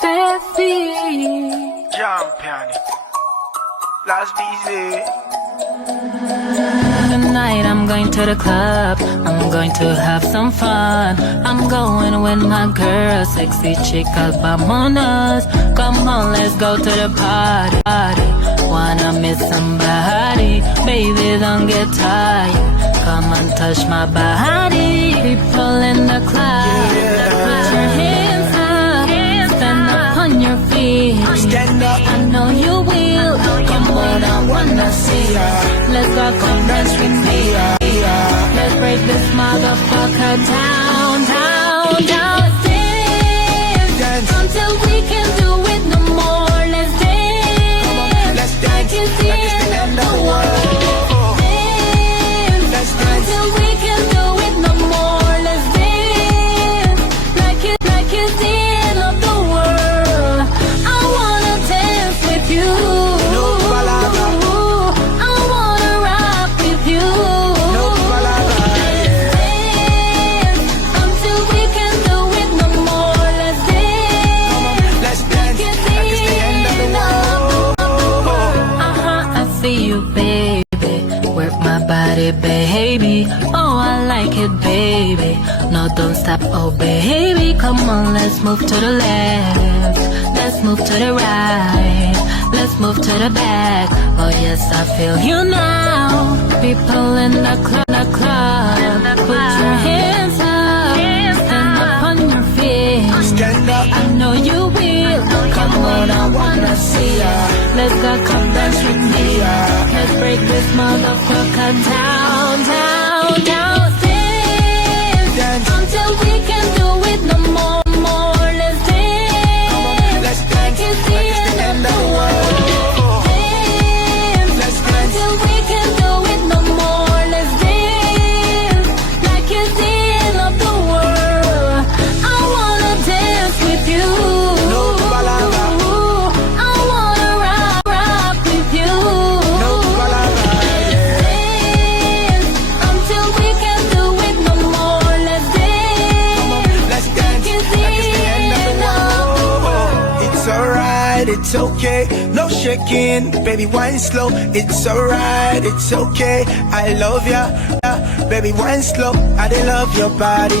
Steffi. Jump on it. Last busy. Tonight I'm going to the club, I'm going to have some fun. I'm going with my girl, sexy chica, vamonos. Come on, let's go to the party. Wanna meet somebody, baby, don't get tired. Come and touch my body. People in the club, put your hands up, stand up on your feet. Stand up. I know you will. Come on, I wanna see ya. Let's go, come dance with me. Let's break this motherfucker down, down, down. Dance until we can't do it no more. Let's dance, Let's dance. like it's the end of the world. Dance until we can't do it no more. Let's dance, like it's the end of the world. I wanna dance with you. No palabra. I wanna rock with you. No palabra. Dance until we can't do it no more. Let's dance. Let's dance. Like it's the end of the world. I see you, baby. Work my body, baby. Oh, I like it, baby. No, don't stop, oh, baby. Come on, let's move to the left. Let's move to the right. Let's move to the back. Oh, yes, I feel you now. People in the club, put your hands up. Stand up on your feet. Stand up. I know you will. Come on, I wanna see ya. Let's go, come dance with me. Let's break this motherfucker down, down, down. Dance until we can't do it no more, more. Let's dance. Let's dance. Like it's the end of the world. Dance. Let's dance. Until we can't do it no more. Let's dance. Like it's the end of the world. I wanna dance with you. No palabra. I wanna rock with you. No palabra. Dance until we can't do it no more. Let's dance. Let's dance. Like it's Like it's the end of the world. It's alright, it's okay. No shaking, baby, wine slow. It's alright, it's okay. I love ya, baby, wine slow. I dey love your body.